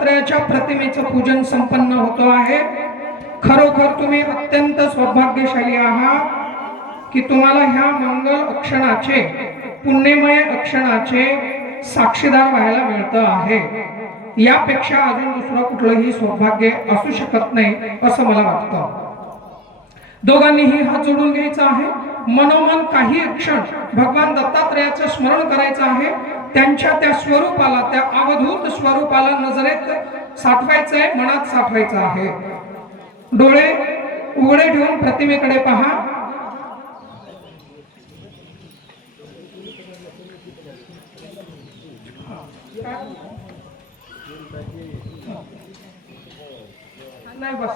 दत्तात्रयाच्या प्रतिमेचं पूजन संपन्न होतो आहे। खरोखर तुम्ही अत्यंत सौभाग्यशाली आहात की तुम्हाला ह्या मंगल अक्षणाचे पुण्यमय अक्षणाचे साक्षीदार व्हायला मिळतं आहे। यापेक्षा अजून दुसरं कुठलंही सौभाग्य असू शकत नाही असं मला वाटतं। दोघांनीही हात जोडून घ्यायचा आहे। मनोमन काही क्षण भगवान दत्तात्रयाचं स्मरण करायचं आहे। त्यांच्या त्या स्वरूपाला, त्या अवधूत स्वरूपाला नजरेत साठवायचंय, मनात साठवायचं आहे। डोळे उघडे ठेवून प्रतिमेकडे पहा। नाही बस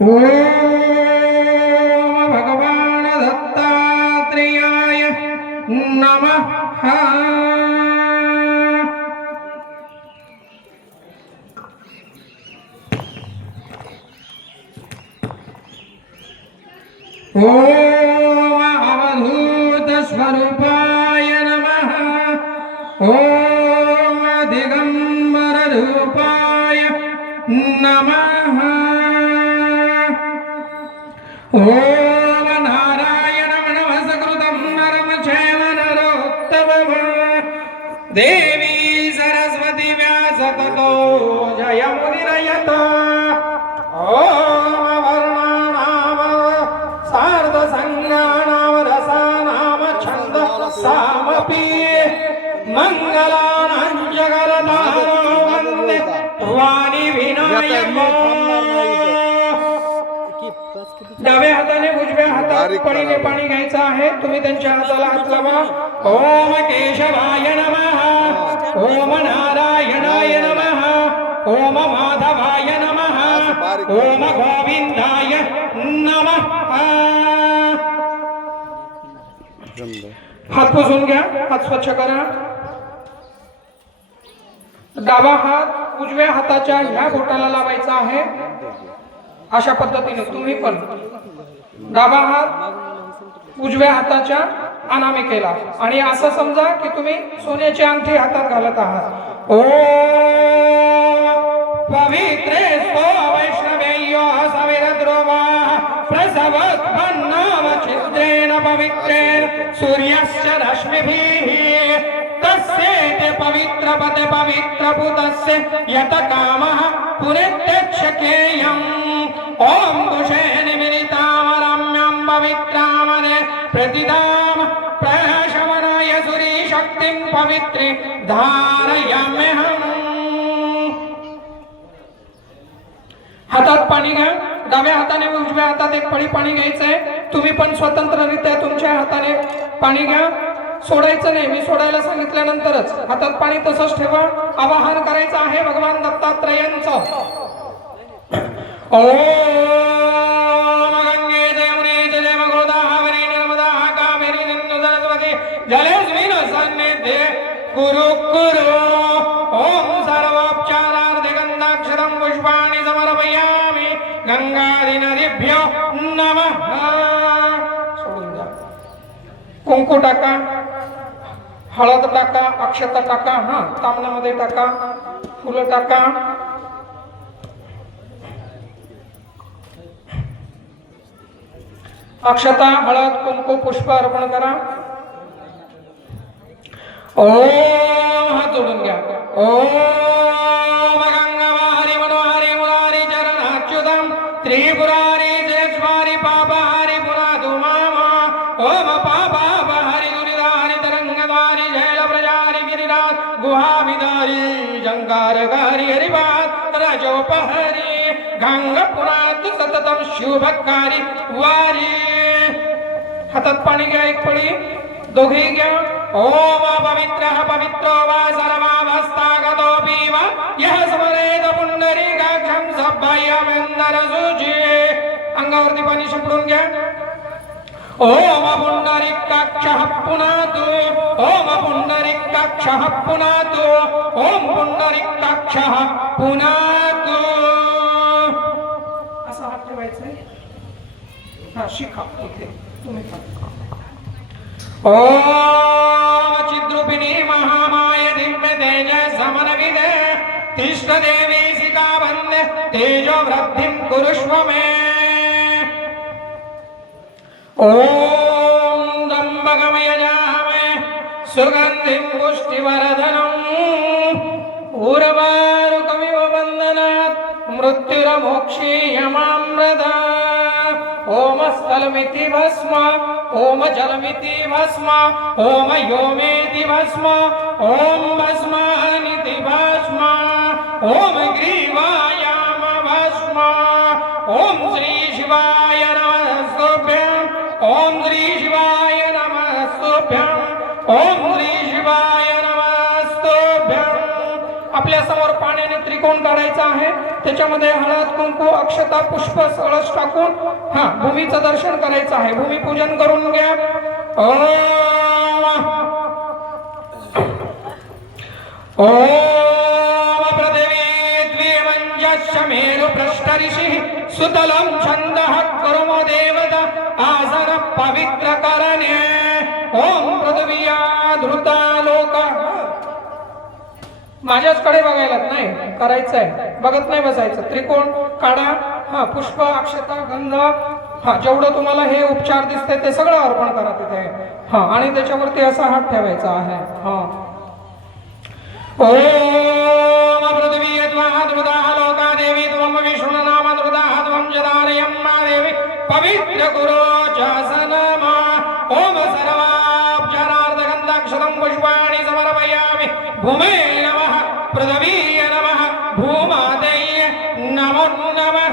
ओम भगवान दत्तात्रेयाय नमः। ओम अवधूत स्वरूपाय नमः। ओम दिगंबर रूपाय नमः। ओम नारायणं नमस्कृतं नरं चैव नरोत्तमं देवी सरस्वती व्यास ततो जयमुदीरयत। ओम वर्णानाम सार्धसंज्ञानाम रसानाम छन्दसामपि मंगलानां जगन्नाथं वन्दे वाणी विनायको। डाव्या हाताने उजव्या हातात पळीने पाणी घ्यायचं आहे। तुम्ही त्यांच्या हाताला हात लावा। ओम केशवाय नमः। ओम नारायणाय नमः। ओम माधवाय नमः। ओम गोविंदाय नमः। हात पुसून घ्या, हात स्वच्छ करा। डावा हात उजव्या हाताच्या ह्या बोटाला लावायचा आहे। अशा पद्धतीने तुम्ही पण डावा हात उजव्या हाताच्या अनामिकेला आणि असं समजा की तुम्ही सोन्याची अंगठी हातात घालत आहात। ओम पवित्रे वैष्णवेयो सविरद्रोवा प्रसवत्पन्नाम छिद्रेण पवित्रेण सूर्यस्य रश्मिभिः तस्येते पवित्रपते पवित्रपुतस्य यत कामः पुरेत्यक्षकेयम्। ओम कुशे निमिलिताम रम्यं पवित्रामने प्रतिदाम प्रशमनाय सूरी शक्तिं पवित्री धारयाम्यहम्। हातात पाणी घ्या। डाव्या हाताने उजव्या हातात एक पळी पाणी घ्यायचंय। तुम्ही पण स्वतंत्ररित्या तुमच्या हाताने पाणी घ्या, सोडायचं नाही। मी सोडायला सांगितल्यानंतरच हातात पाणी तसंच ठेवा। आवाहन करायचं आहे भगवान दत्तात्रयांचं। ओम गंगे जमुने जलेम गोदावरी नर्मदा कावेरी सिंधु सरस्वती जलेस्मिन् सन्निधे कुरु कुरु। ओम सर्वोपचारार्थे गंधाक्षरं पुष्पाणि समर्पयामि गंगादि नदीभ्यो नमः। कुंकू टाका, हळद टाका, अक्षता टाका, हा तामणामध्ये टाका, फुलं टाका। अक्षता, हळद, कुंकू, पुष्प अर्पण करा। ओम हात जोडून घ्या। ओम गंगावारी मनोहारी मुरारी चरणाच्युतम त्रिपुरारी जयस्वारी पापहारी पुनातु माम। ओम पापापहारी दुरिधारी तरंगधारी जैल प्रजारी गिरिरा गुहाविदारी जंगारगारी हरिवात राजोपहारी गंगा पुरात सततम शुभकारी वारी. हातात पाणी घ्या, एक पळी दोघेही घ्या. ओम पवित्रः पवित्रो वा सर्वावस्थागतोऽपि वा यः स्मरेत पुंडरीकाक्षं सभ्यमेन्दरसुचे. अंगावरती पाणी शिंपडून घ्या. ओम पुंडरीकाक्षः पुनातु ओम पुंडरीकाक्षः पुनातु ओम पुंडरीकाक्षः पुनातु. असं हात ठेवायचंय. हा शिखा इथे तुम्ही ओम चिद्रूपिणी महामाय दिव्य तेज समन्विते तिष्ठ देवी सिका वंदे तेजो वृद्धिं कुरुष्व मे. ओम दंबगमयजामहे सुगंधिं पुष्टिवर्धनम् उर्वारुकमिव बन्धनात् मृत्युर्मोक्षीयमामृता. ओम स्थलमिति भस्म ओम जलमिति भस्म ओम योमेति भस्म ओम भस्मानिति भस्म ओम ग्रीवायाम भस्म. ओम श्री शिवाय नमस्तुभ्यं ओम श्री शिवाय नमस्तुभ्यं ओम श्री शिवाय नमस्तुभ्यं. आपल्या समोर पाण्याने त्रिकोण काढायचा आहे. त्याच्यामध्ये हळद कुंकू अक्षता पुष्प कळस टाकून भूमीचं दर्शन करायचं आहे. भूमिपूजन करून घ्या. ओम पृथिवी द्विमंजस्य मेरु पृष्ठ ऋषि सुतलं छन्दः कर्म देवता आसन पवित्र करणे. ओम पृथिव्या धृता लोक. माझ्याचकडे बघायला नाही करायचंय, बघत नाही बसायचं. त्रिकोण काढा. पुष्प अक्षता गंध जेवढं तुम्हाला हे उपचार दिसते ते सगळं अर्पण करा तिथे. आणि त्याच्यावरती असा हात ठेवायचा आहे. ओम पृथ्वी द्वाद्रुता लोका देवी त्वं विष्णु नाम द्रुता त्वं जदारयम्मा देवी पवित्र गुरो चासनमा. ओम सर्वाब्जरार्ध गंधाक्षरं पुष्पाणि समर्पयामि. भूमे नमः पृथ्वी नमः भूमादेय नमो नमः.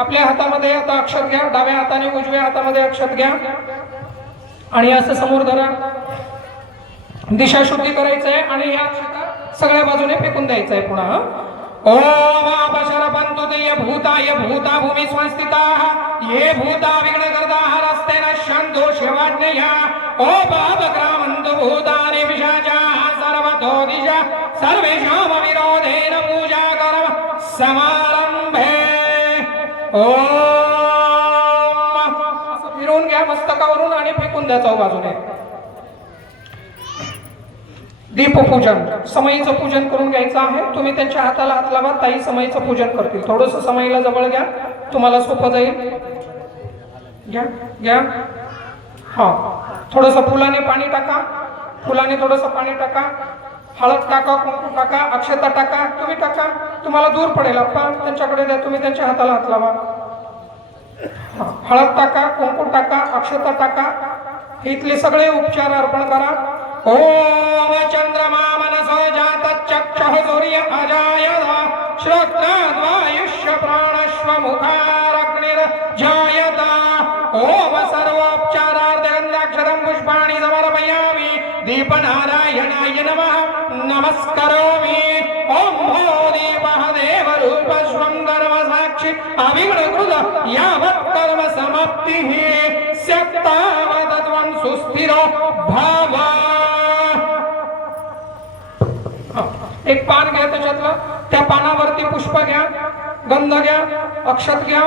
आपल्या हातामध्ये आता अक्षत घ्या. डाव्या हाताने उजव्या हातामध्ये अक्षत घ्या आणि असं समोर धरा. दिशा शुद्धी करायचंय आणि या अक्षता सगळ्या बाजूने फेकून द्यायचंय. पुन्हा ओम अपशरपन्तु ते भूताय भूता भूमि संस्थिताः ये भूता विघ्नकर्ताः रस्तेन शन्तो शिवाज्ञया. ओ पापक्रामन्तु भूतानि पिशाचाः सर्वतो दिशा सर्वेषां विरोधेन पूजा कर्म समारंभे. ओम फिरवून घ्या मस्तकावरून आणि फेकून द्या चौ बाजूने. दीपपूजन समईचं पूजन करून घ्यायचं आहे. तुम्ही त्यांच्या हाताला हात लावा. ताई समईचं पूजन करतील. थोडंसं समईला जवळ घ्या, तुम्हाला सोपं जाईल. घ्या घ्या. थोडंसं फुलाने पाणी टाका. फुलाने थोडंसं पाणी टाका. हळद टाका, कुंकू टाका, अक्षता टाका. तुम्ही टाका, तुम्हाला दूर पडेल. अप्पा त्यांच्याकडे द्या. तुम्ही त्यांच्या हाताला हात लावा. हळद टाका, कुंकू टाका, अक्षता टाका. इथले सगळे उपचार अर्पण करा. ओम चंद्रमा मनसो जात चक्षुः सूर्य अजायत श्रोत्रद्वायुष्य प्राणश्व मुखारग्निर्जायत. ओम सर्वोपचारार्थ गंधाक्षरं पुष्पाणि समर्पयामि. दीपनारायणाय नमः नमस्करोमि. ओम भो देवः देवरूपस्वं धर्मसाक्षी अविघ्नकृत यावत् कर्म समाप्तिः स्यात्तावत् त्वं सुस्थिरो भव. एक पान घ्या, त्याच्यातलं त्या पानावरती पुष्प घ्या, गंध घ्या, अक्षत घ्या,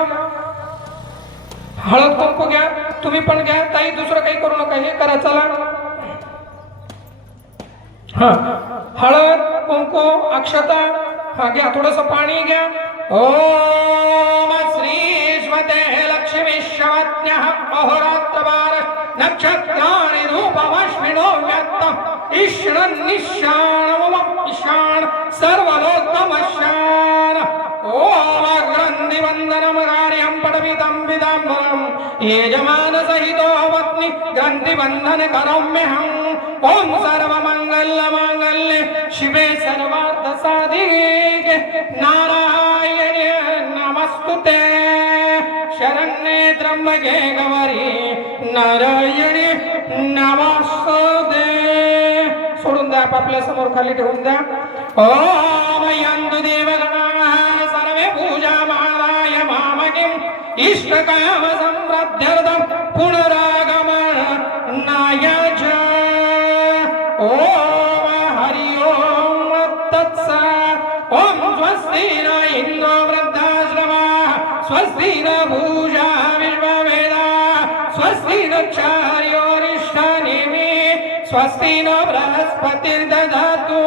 हळद कुंकू घ्या. तुम्ही पण घ्या. ताई दुसरं काही करू नका, हे करा. चला हळद कुंकू अक्षता घ्या. थोडस पाणी घ्या. ओम श्री स्वते लक्ष्मी शवत्न्यः अहोरात्रवार नक्षत्राणि रूपमश्विनो व्यक्तम् ईश्वरन् निशान ईशान सर्वलोकमशान. ओम ग्रन्थि वन्दनं कार्यं पठमिदं विदम्बरम् यजमान सहितो पत्नी ग्रन्थि बन्धन करोम्यहम्. ओम सर्वमङ्गल नारायणी नमस्ते. सोडून द्या, आपापल्या समोर खाली ठेवून द्या. ओम यंतु देवगणाः सर्वे पूजामालाय मामकिं इष्टकाम समृद्ध्यर्थं पुनरागमनाय च. ओम हरि ओम तत्सत्. ओम स्वस्ति न इन्द्रो वृद्धाश्रमाः स्वस्ति न पूजा विश्ववेदाः स्वस्ति न क्षार्योरिष्टानिमिः स्वस्ति न बृहस्पतिर्दधातु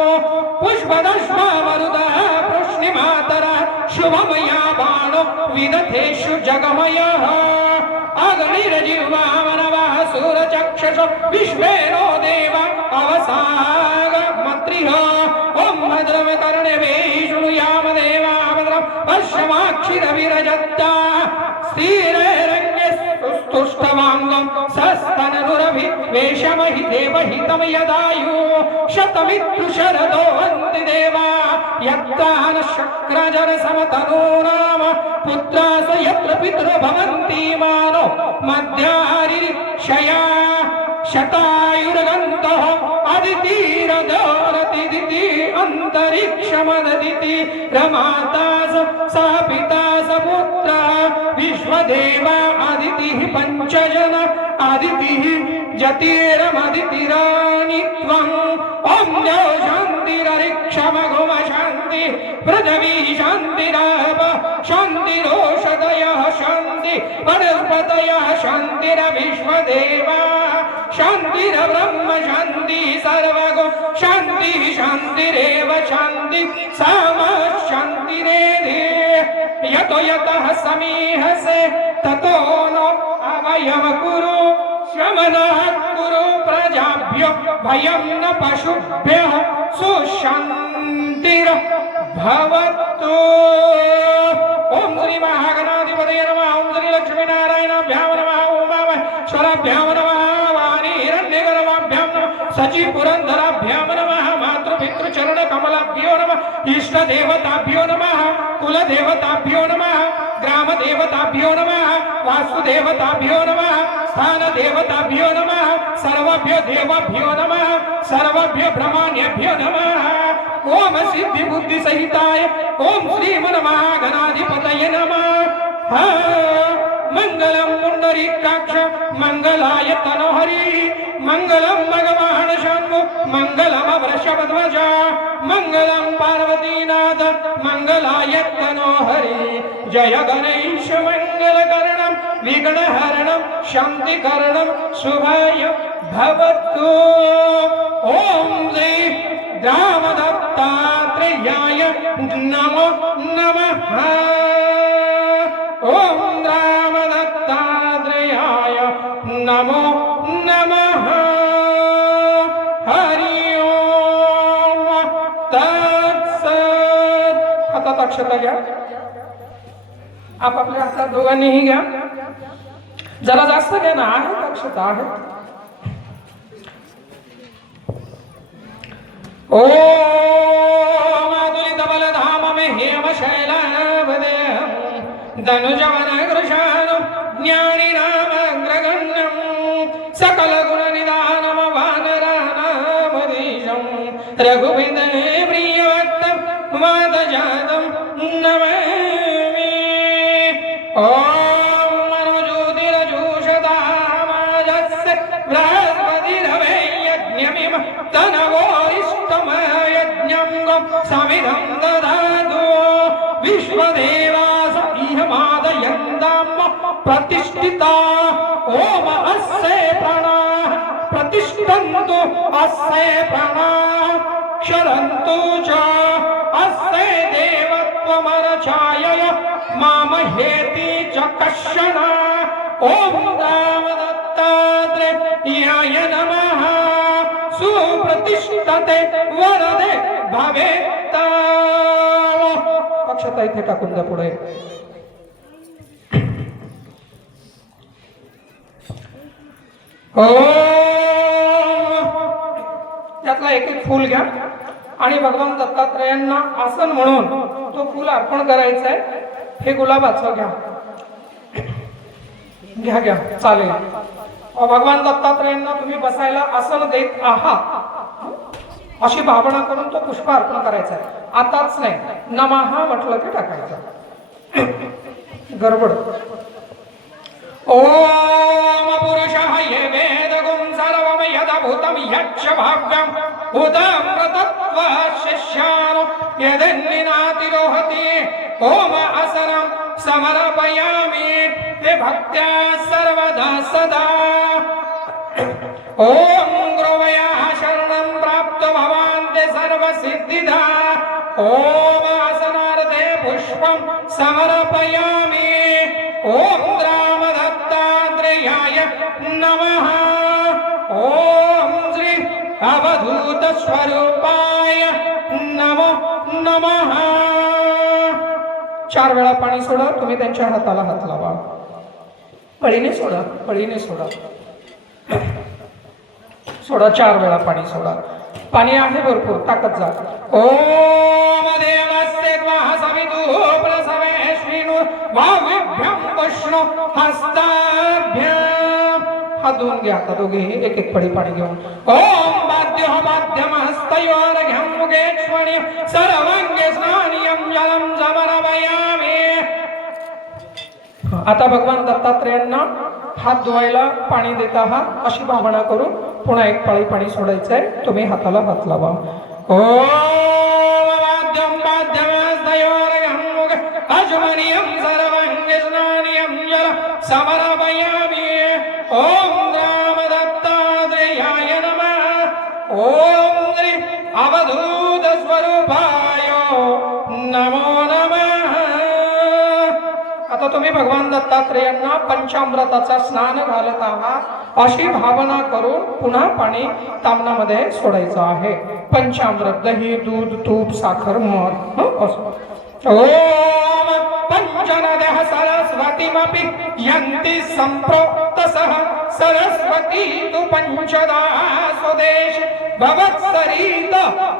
पुष्पदश्मरुतः प्रश्निमातरः शुभमया बाणो विदथेषु जगमयः. अग्निर्जिह्वामनवः सूरचक्षुषो विश्वेनो देव अवसागमत्रिः. ॐ भद्रं कर्णेभिः शृणुयाम देवाः भद्रं पश्यमाक्षिरविरजत्ता स्थिरैरङ्गे स्तुष्टवाङ्गं सस्तननुरभिवेशमहि देवहितं यदायु शतमित्रुशरदो हन्ति देवा यत्तान शक्रजरसमतनूनाम पुत्रास यत्र पितरो भवन्ति मानो मध्यारिषया शतायुर्गन्तः अदितिरदोरतिदिति अन्तरिक्षमददिति रमाता स पिता स पुत्रः विश्वदेवा अदितिः पञ्चजन अदितिः जतिरमदितिरानित्वम्. ॐ द्यौ शान्तिररिक्षमघुम शान्ति पृथिवी शान्तिराप शान्तिरोषधयः शान्ति वनस्पतयः शान्तिरविश्वदेवा शान्तिरब्रह्म शान्ति सर्वगो शान्ति शान्तिरेव शान्ति सामा शान्तिरेधि. यतो यतः समीहसे ततो नो अवयव कुरु श्रमणः कुरु प्रजाभ्यो भयं न पशुभ्यः सुशान्तिर्भवतु. ओम श्री महागणाधिपतये नमः. ओम श्री लक्ष्मीनारायणाभ्यां नमः. ओम महेश्वराभ्यां नमः. वाणी हिरण्यगर्भाभ्यां नमः. सची पुरंदराभ्यां नमः. मातृपितृचरणकमलाभ्यो नमः. इष्टदेवताभ्यो नमः. कुलदेवताभ्यो नमः. ग्रामदेवताभ्यो नमः. वासुदेवताभ्यो नमः. स्थानदेवताभ्यो नमः. सर्वभ्यो देवभ्यो नमः. सर्वभ्यो ब्रह्मण्यभ्यो नमः. ओम सिद्धि बुद्धि सहिताय ओम श्रीमन्महागणाधिपतये नमः. मंगलम पुंडरीकाक्ष मंगलाय तनोहरि मंगलम भगवान शंभु मंगलम वृषभध्वज मंगलम पार्वतीनाथ मंगलाय तनोहरि. जय गणेश मंगलकरणं विघ्नहरणं शान्तिकरणं शुभाय भवतु. ओम श्री रामदत्तात्रेयाय नमो नमः. ओम रामदत्तात्रेयाय नमो नमः. हरि ओम तत्सत्. हातात अक्षता घ्या. आपापल्या हातात दोघांनीही घ्या. जरा जास्त घ्या ना. आहेत अक्षता आहेत. ओम अतुलितबलधामं हेमशैलावदेहं धनुजवनकृशानं ज्ञानिनामग्रगण्यं सकलगुणनिधानं वानराणामधीशं रघुपते प्रियभक्तं वादजातं नमामि. ओम मनोज्योतिरजूषतामाजस्य बृहस्पतिरवे यज्ञमिमं तनवो समिधं ददातु. विश्वदेवास इहमादयन्तां प्रतिष्ठिता. ओम अस्य प्राणाः प्रतिष्ठन्तु अस्य प्राणाः क्षरन्तु च अस्य देवत्वमरचायय मामहेति च कश्चन. ओम रामदत्तात्रेयाय नमः. सुप्रतिष्ठते वरदे भवेत्. अक्षता इथे टाकून द्या पुढे. यातला एक एक फूल घ्या आणि भगवान दत्तात्रेयांना आसन म्हणून तो फूल अर्पण करायचा आहे. हे गुलाबाचं घ्या. घ्या घ्या चालेल. भगवान दत्तात्रयांना तुम्ही बसायला आसन देत आहात अशी भावना करून तो पुष्प अर्पण करायचा आहे. आताच नाही, नमः म्हटलं की टाकायचं. गडबड. ओम पुरुषः ये वेदगुं सर्वं यदभूतं यच्च भाव्यं भूतं प्रतत्व शिष्यानो यदन्निनाति रोहति ओम आसनं समर्पयामि ते भक्त्या सर्वदा सदा. ओम गुरवया शरणं प्राप्तो भवान् ते सर्वसिद्धिदा. ओम आसनार्थे पुष्पं समर्पयामि. ओम रामदत्तात्रेयाय नमः. ओम श्री अवधूत स्वरूपाय नमो नमः. 4 वेळा पाणी सोडा. तुम्ही त्यांच्या हाताला हात लावा. पळीने सोडा, पळीने सोडा. सोडा, 4 वेळा पाणी सोडा. पाणी आहे भरपूर, टाकत जा. ओम देवस्य त्वः सवितुः प्रसवेश्विनो वाविभ्यं विष्णु हस्ताभ्यां. हात धुवून घ्या आता दोघे, एक एक पळी पाणी घेऊन. ओम बाध्योः बाध्यमहस्तयोर्घ्यं मुखेक्ष्मणीं सर्वांगे स्नानियं जलं समर्पयामि. आता भगवान दत्तात्रेयांना हात धुवायला पाणी देत आहात अशी भावना करून पुन्हा एक पाळी पाणी सोडायचं आहे. तुम्ही हाताला हात लावा. ओम बाध्यं बाध्यमहस्तयोर्घ्यं मुखेक्ष्मणीं सर्वांगे स्नानियं जलं समर्पयामि. ओम रामदत्तात्रेयाय नमः. ओम श्री अवधूत स्वरूपाय नमो नमः. आता तुम्ही भगवान दत्तात्रेयांना पंचामृताचा स्नान घालत आहात अशी भावना करून पुन्हा पाणी तामणामध्ये सोडायचं आहे. पंचामृत दही, दूध, तूप, साखर, मध ओम पंचनद्यः सरस्वतीमपि यन्ति सम्प्रोक्तसः सरस्वती तु पंचदा स्वदेश भवत्सरित.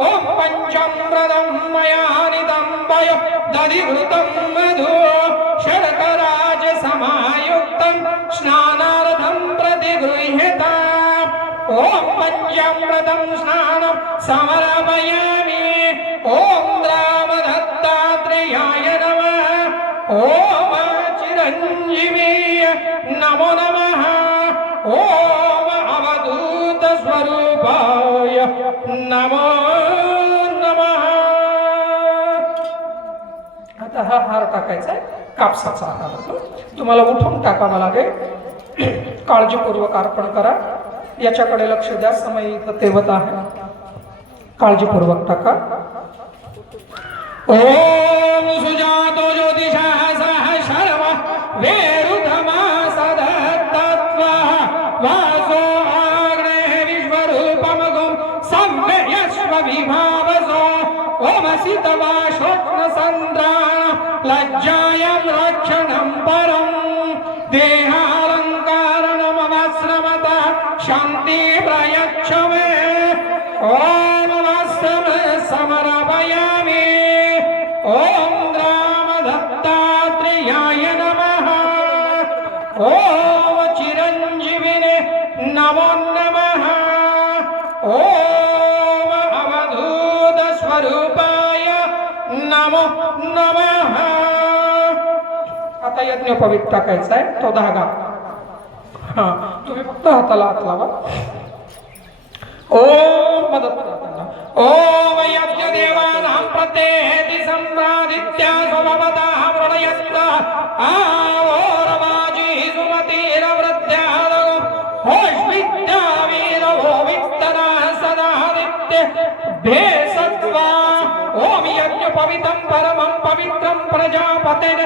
ओम पंचामृतं मया निदम्बय दधिघृतं मधु शर्कराज समायुक्तं स्नानार्थं प्रतिगृह्यता. ओम पंचामृतं स्नानं समर्पयामि. ओम रामदत्तात्रेयाय नमः. ओम चिरञ्जीवी नमो नमः. ओम अवधूत स्वरूपाय नमो नमः. आता हा हार टाकायचा आहे, कापसाचा हार. तुम्हाला उठून टाकावा लागेल. काळजीपूर्वक अर्पण करा. याच्याकडे लक्ष द्या, समय इथं तेवत आहे. काळजीपूर्वक टाका. ओम सुजातो ज्योतिषः सह शर्व वेरुधमा सदत्तत्वा वासो आग्नेः विश्वरूपमगुं संवेयस्व विभावसो. ओम सितवाशोष्णसन्द्राण लज्जायं रक्षणं परं देहालङ्कारणमवस्रमतः शान्ति प्रयच्छ मे. ओम वस्त्रं समर्पयामि. ओम रामदत्तात्रेयाय नमः. ओम चिरञ्जीविने नमो नमः. ओम अवधूत स्वरूपाय नमो नमः. आता यज्ञोपवीत टाकायचा आहे तो धागा. हा, तुम्ही फक्त हाताला हात लावा. ओम मदत करा. ओम यज्ञदेवानां प्रत्येति सम्रादित्या स्वभवतः प्रणयन्तः आवोरवाजी सुमतिरवृद्ध्यादो होष्मित्या वीरवो वित्तरः सदादित्य भेसत्वा. ओम यज्ञोपवीतं परमं पवित्रं प्रजापतेः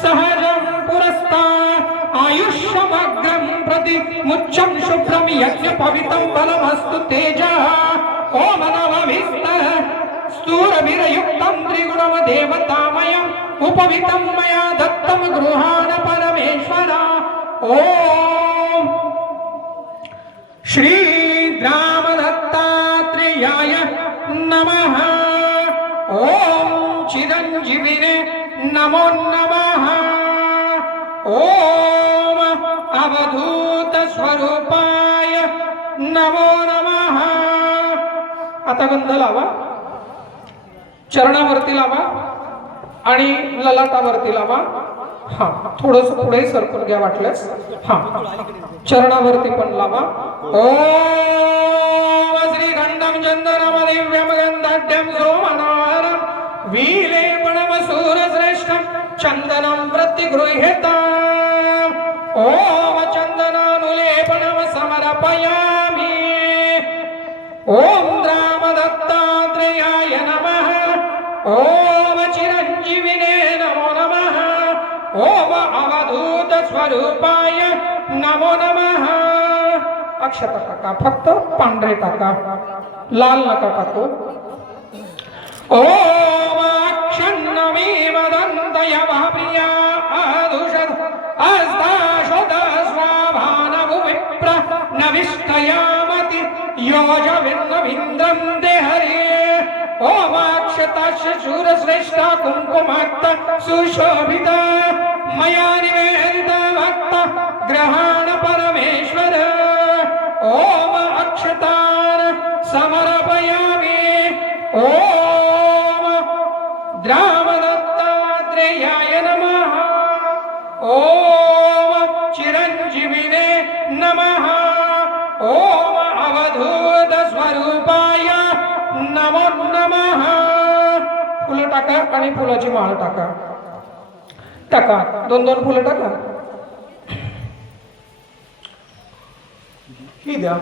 सहजं पुरस्तात् आयुष्यमग्रं प्रति मुच्छं शुभ्रं यज्ञोपवीतं बलमस्तु तेजः. ओम नवभिस्तः स्तूरभिरयुक्तं त्रिगुणं देवतामयम् उपवीतं मया दत्तं गृहाण परमेश्वर. ओम श्री रामदत्तात्रेयाय नमः. ओम चिरञ्जीविने नमो नमः. ओम अवधूत स्वरूपा आता गंध लावा, चरणावरती लावा आणि ललाटावरती लावा. हा, थोडस पुढे सरकून घ्या वाटल्यास. हा, चरणावरती पण लावा. ओम श्रीखंडम चंदनम दिव्यम गंधाढ्यम सोमनारम विलेपनम सूरश्रेष्ठम चंदनम प्रतिगृह्यताम. ओम चंदनानुलेपनम समर्पयामि. ओम रामदत्तात्रेयाय नमः. ओम चिरंजीविने नमो नमः. ओम अवधूत स्वरूपाय नमो नमः. अक्षता टाका, फक्त पांढरे टाका, लाल नका टाकू. ओम अक्षन्नमी वदन्तय प्रिया आदुषद अस्ताशोद स्वाभानभुविप्र नविष्टयामति योजविन्द्रं देहरे. ओम अक्षतास्य शूरश्रेष्ठा कुङ्कुमाक्त सुशोभिता मया निवेदिता भक्त ग्रहण परमेश्वर. ओम अक्षतान समर्पयामि. ओम रामदत्तात्रेयाय नमः. ओम चिरंजीविने नमः. ओम अवधूत स्वरूपाय नमो नमः. फुलं टाका आणि फुलाची माळ टाका. टाका, दोन दोन फुलं टाका. ही द्या,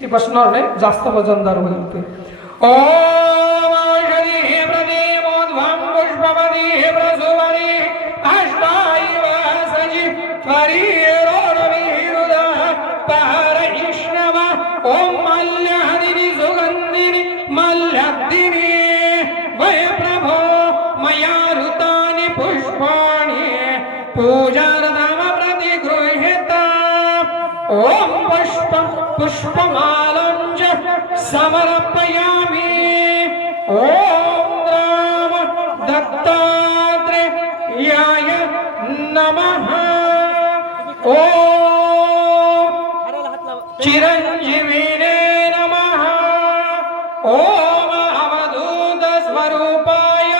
ती बसणार नाही, जास्त वजनदार होईल ते. ओम औषधी प्रदीपोद्भं पुष्पपदी प्रसुवरी अष्टाइव सजी त्वरी रोरविरुद पारईष्णव. ओम मल्यहरिणी सुगंधिनी मल्यदिनी वै प्रभो मया ऋतानि पुष्पाणि पूजार्थं प्रतिगृह्यता. ओम पुष्प पुष्पमालं च समर्पयामि. ओम राम दत्तात्रेयाय नमः. ओम चिरंजीविने नमः. ओम अवधूत स्वरूपाय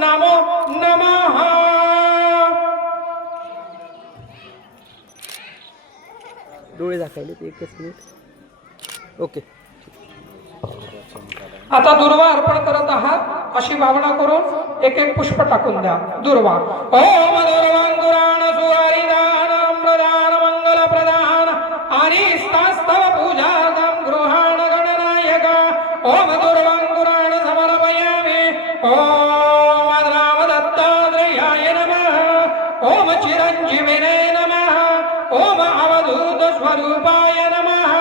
नमो नमः. डोळे दाखवले एकच मिनिट. ओके. आता दुर्वा अर्पण करत आहात अशी भावना करून एक एक पुष्प टाकून द्या. दुर्वा. ओम दुर्वांकुराण सुहरिदान प्रदान मंगल प्रदान आणि स्तव पूजादम गृहाण गणनायक. ओम दुर्वांकुराण समर्पयामि. ओम रामदत्तात्रेयाय नमः. ओम चिरंजीविने नमः. ओम अवधूत स्वरूपाय नमः.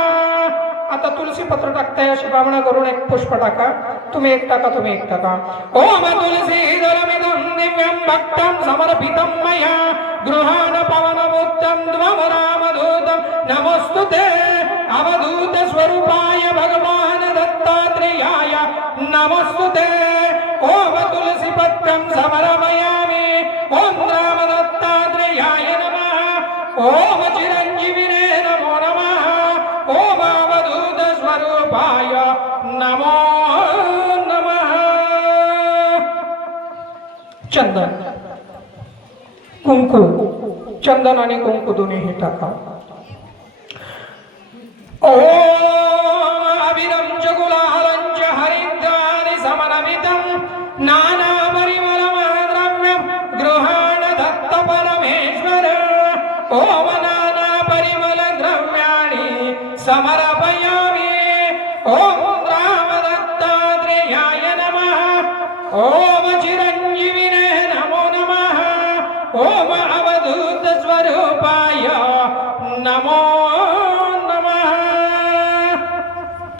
आता तुलसी पत्र टाकताय अशी भावना करून एक पुष्प टाका. तुम्ही एक टाका, तुम्ही एक टाका. ओम तुलसीदलमिदं दिव्यं भक्तं समर्पितं मया गृहाण पवनमुत्तं त्वं रामदूतं नमोस्तुते. अवधूत स्वरूपाय भगवान दत्तात्रेयाय नमोस्तुते. ओम तुलसी पत्रं समर्पयामि. ओम रामदत्तात्रेयाय नमः. ओम चिरंजीविने नमो नमः. ओम अवधूत स्वरूपाय नमो नमः. चंदन, कुंकू, चंदन आणि कुंकू दोन्ही टाका. ओम अभिरं च गुलालं च हरिद्राणि समन्वितं नाना परिमलमद्रव्यं गृहाण दत्त परमेश्वर. ओम नाना परिमल द्रव्याणि समर्पयामि. ओम रामदत्तात्रेयाय नमः. ओम चिरंजीविने नमो नमः. ओम अवधूत स्वरूपाय नमो नमः.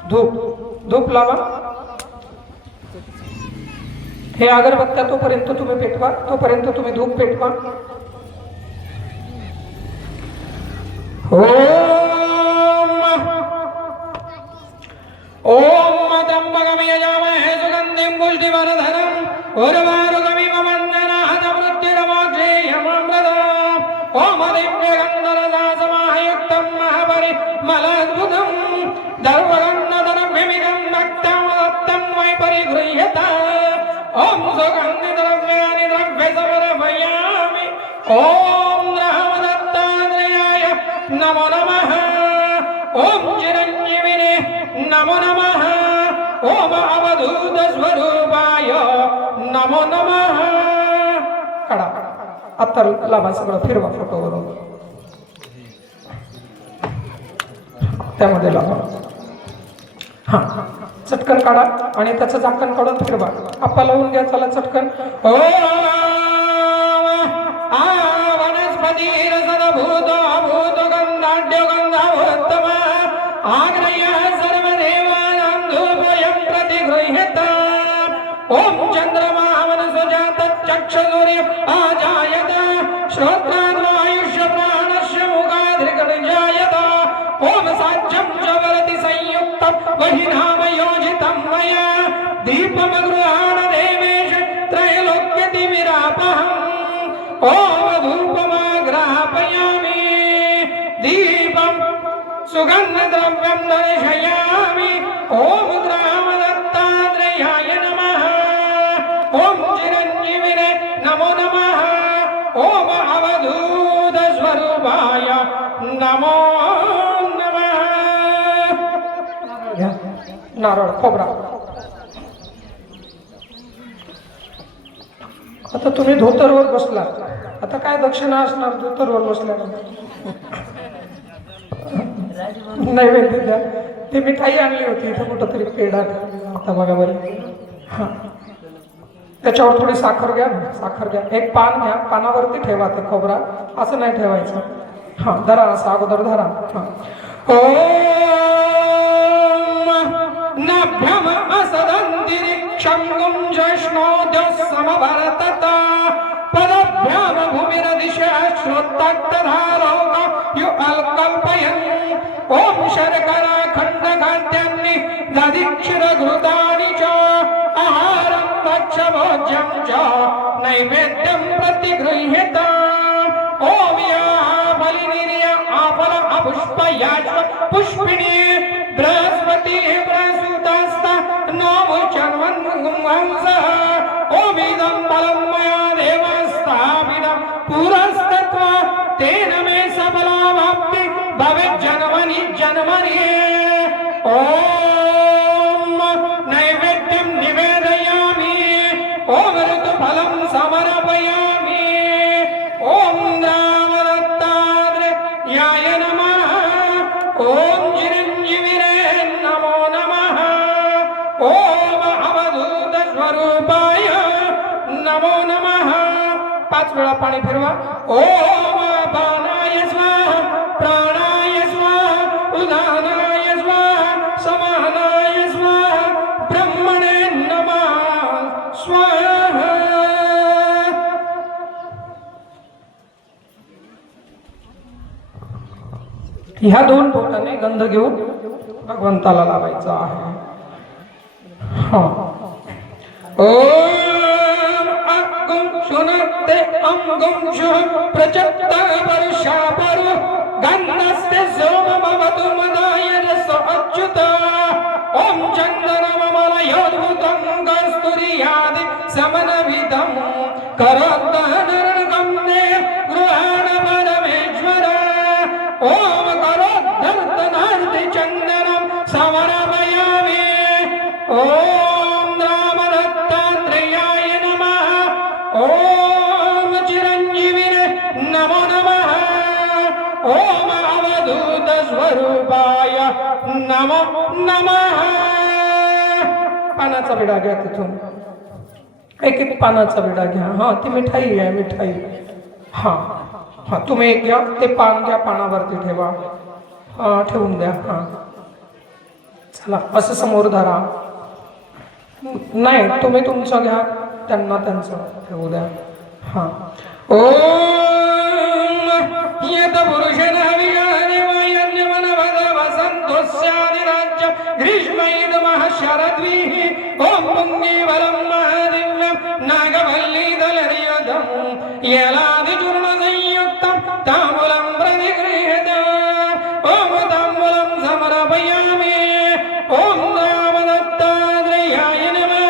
धूप, धूप लावा. हे अगरबत्त्या तोपर्यंत तुम्ही पेटवा, तोपर्यंत तुम्ही धूप पेटवा. ओम त्र्यंबकं यजामहे सुगन्धिं पुष्टिवर्धनम् उर्वारुकमिव वन्दनात् मृत्युर्मोक्षेयममृतम्. ओम दिव्यगन्धरसमायुक्तं महापरिमलाद्भुतं दर्वगन्धर्वमिदं भक्तं ओम रामदत्तात्रेयाय नमो नमः ओम चिरंजीविने नमो नमः ओम अवधूत स्वरूपाय नमो नमः काढा आता लावा सगळं फिरवा फोटोवरून त्यामध्ये लावा हा चटकन काढा आणि त्याचं झाकण काढून फिरवा आपा लावून घ्या चला चटकन ओ वनस्पती रसदभूत अभूत गंधाढ्य गंधावोत्तम आग्रय सर्वदेवानां धूपयं प्रतिगृह्यत ओम चंद्रमा मनसुजात चक्षुर्य आजायत श्रोत्राद्वायुष्य प्राणस्य मुखाद्रिगणजायत ओम साज्यं चवरति संयुक्तं वहिनाम योजितं मया दीपं गृहाण देवेश त्रैलोक्यतिमिरापहम् ओम धूपमाग्रापयामि दीपं सुगन्धद्रव्यं दर्शयामि ओम रामदत्तात्रेयाय नमः ओम चिरंजीविने नमो नमः ओम अवधूत स्वरूपाय नमो नारळ खोबरा आता तुम्ही धोतरवर बसला आता काय दक्षिणा असणार धोतरवर बसल्यानंतर नैवेद्य द्या ती मिठाई आणली होती इथं कुठं तरी पेढा आता बघा बरं हा त्याच्यावर थोडी साखर घ्या साखर घ्या एक पान घ्या पानावरती ठेवा ते खोबरा असं नाही ठेवायचं हा धरा असं अगोदर धरा हा नभ्यम असदंतिरिक्षं गुंजष्णोद्यसमभरतत पदभ्याम भूमिरदिशः श्रोत्तक्तधारोग यु अल्कल्पयन् ओम शर्करा खण्डखाद्यानि दधिक्षीरघृतानि च आहारं भक्ष्यभोज्यं च नैवेद्यं प्रतिगृह्यत ओम या बलिनिर्य आपल अपुष्पयाच्च पुष्पिणी बृहस्पति प्रसूतास्ता नमोचन्वन्गुंहंसः ओमिदं बलं मया देवस्तापिदं पुरस्तत्वा तेन मे सबलावाप्ति भवेत् जन्मनि जन्मनि ओम नैवेद्यं निवेदयामि ओम ऋतुफलं समर्पयामि ओम रामदत्तात्रेयाय नमः ओम चिरंजीविने नमो नमः ओम अवधूत स्वरूपाय नमो नमः 5 वेळा पाणी फिरवा ओम अपानाय स्वाहा प्राणाय स्वाहा उदानाय स्वाहा समानाय स्वाहा ब्रह्मणे नमः स्वाहा ह्या 2 बोटाने गंध घेऊन भगवंताला लावायचा आहे ओम अगुं शुनते अंगुं शु प्रचत्त वर्षा परु गन्धस्ते सोममवतु मदाय रस अच्युत ओम चन्दनममलयोद्भुतं कस्तूरियादि समनविदं करोद्धनर्गं मे गृहाण परमेश्वर ओम करोद्धर्तनार्ति चन्दनं समर्पयामि ओम रामदत्तात्रेयाय नमः ओम चिरंजीविने नमो नमः ओम अवधूत स्वरूपाय नमो नमः पानाचा विडा घ्या तिथून एक पानाचा विडा घ्या हा ती मिठाई आहे मिठाई हा हा तुम्ही एक घ्या ते पान घ्या पानावरती ठेवा हा ठेवून द्या हा चला असं समोर धरा नाही तुम्ही तुमचं घ्या त्यांना त्यांचं ठेवू द्या हा ओम यत पुरुषेण विगादेवायन्यमन भद वसन्तोस्यादिराज्य ग्रीष्मैदमः शरद्भिः ओम पुङ्गीवरं महादिव्यं नागवल्लीदलर्युधं यलादिचूर्णसंयुक्तं ताम्बूलं प्रतिगृह्यत ओम ताम्बूलं समर्पयामि ओम रामदत्तात्रेयाय नमः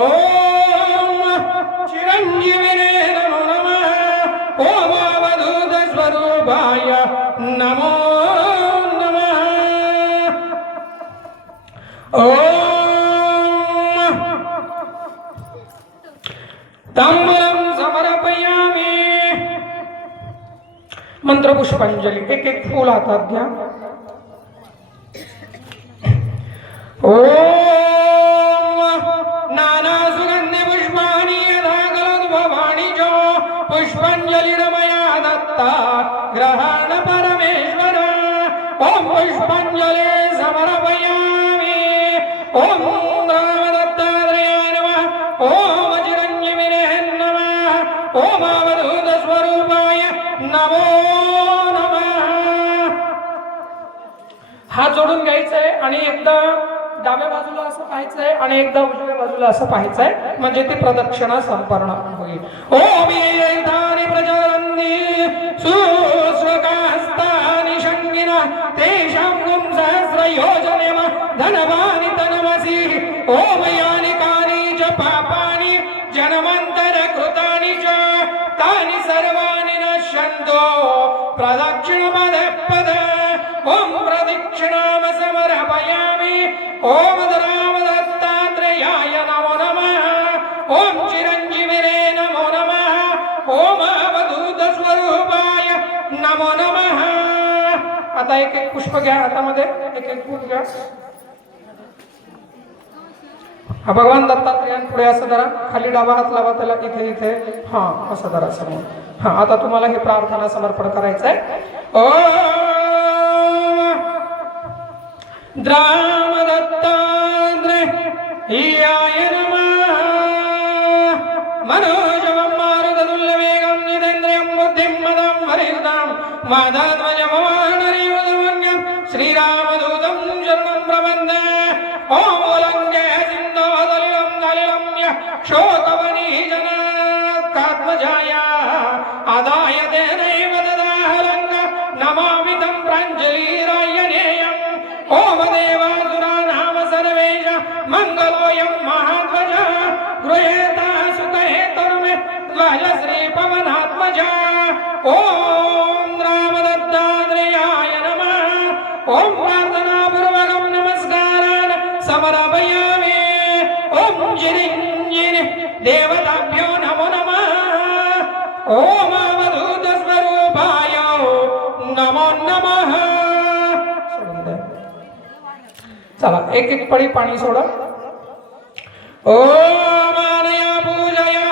ओम चिरंजीविने नमो नमः ओम ओम तांबूलम समर्पयामि. मंत्र पुष्पांजली. एक एक फूल हातात घ्या. ओम नाना सुगंधि पुष्पाणि यथा कलोद्भवानि च पुष्पांजलिर्मया दत्ता ग्रहण परमेश्वर. ओम पुष्पांजलि समर्पयामि. ओम रामदत्तात्रेयाय नमः. ओम चिरंजीविने नमः. ओम अवधूत स्वरूपाय नमो नमः. हात जोडून घ्यायचंय आणि एकदा डाव्या बाजूला असं पाहायचंय आणि एकदा उजव्या बाजूला असं पाहायचंय, म्हणजे ती प्रदक्षिणा संपन्न होईल. ओम येतानि प्रचरन्ति सुस्वकास्तानि शङ्गिना तेषां गुं सहस्रयोजनेम धनवानि तनमसि. ओम यानि कानि च पापानि जन्मान्तर कृतानि च तानि सर्वाणि नश्यन्तो प्रदक्षिणपदे पदे. ओम प्रदक्षिणाम समर्पयामि. ओम रामदत्तात्रेयाय नमो नमः. ओम चिरंजीविने नमो नमः. ओम अवधूत स्वरूपाय नमो नमः. आता एक एक पुष्प घ्या हातामध्ये. एक एक फूल घ्या. हा भगवान दत्तात्रेयांपुढे असं धरा. खाली डावा हात लावा त्याला. इथे इथे हा असं धरा समोर. हा आता तुम्हाला हे प्रार्थना समर्पण करायचंय. रामदत्तात्रेयाय नमः. मनोजवं मारुततुल्यवेगं जितेन्द्रियं बुद्धिं मदं वरिष्ठां माधवमयमवानरयुधवन्यं श्रीरामदूतं शरणं प्रपद्ये. ओम ओलङ्घ्य सिन्धोदलिलं दलिलं शोकवनीजनात्मजाय आदाय तेनैव ददाहलङ्ग नमामि तं प्राञ्जलिरायणेयम्. ओम देवासुरानाम सर्वेश मंगलोऽयं महाध्वज गृहेता सुखहेतुर्मे ध्वज श्रीपवनात्मजा. ओम रामदत्तात्रेयाय नमः. ओम प्रार्थनापूर्वकं नमस्कारान् समर्पयामि. ओम जिरिञ्जिनि देवताभ्यो नमो नमः. ओम अवधूत स्वरूपाय नमो नमः. चला एक एक पळी पाणी सोडा. ओम आनया पूजया.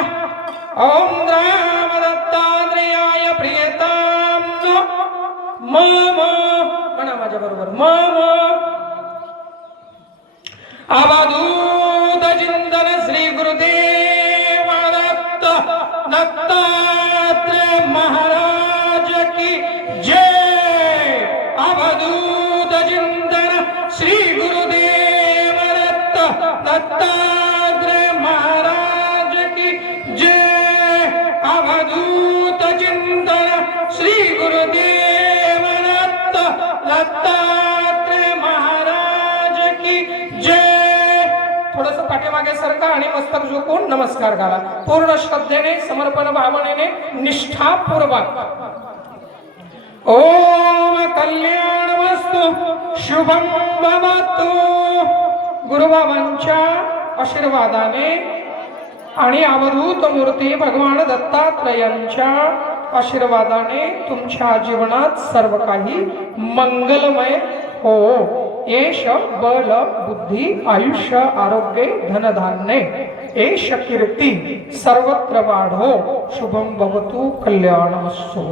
ओम रामदत्तात्रेयाय प्रियतां मम. म्हणा माझ्या बरोबर. मम अवधूत चिंतन श्री गुरुदेव दत्त दत्तात्रेय महाराज की जय. अवधूत चिंतन श्री गुरुदेव दत्त दत्तात्रेय महाराज की जय. अवधूत चिंतन श्री गुरुदेव दत्त दत्तात्रेय महाराज की जय. थोडस पाठीमागे सरका आणि मस्तक झुकून नमस्कार घाला. पूर्ण श्रद्धेने, समर्पण भावनेने, निष्ठापूर्वक. ओम कल्याणमस्तु शुभम भवतु. गुरुबाबांच्या आशीर्वादाने आणि अवधूत मूर्ती भगवान दत्तात्रेयांच्या आशीर्वादाने तुमच्या जीवनात सर्व काही मंगलमय हो. एष बल बुद्धी आयुष्य आरोग्य धनधान्य एष कीर्ती सर्वत्र वाढो. शुभम भवतु कल्याणमस्तु.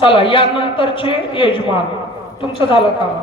चला यानंतरचे यजमान तुमचं झालं काम.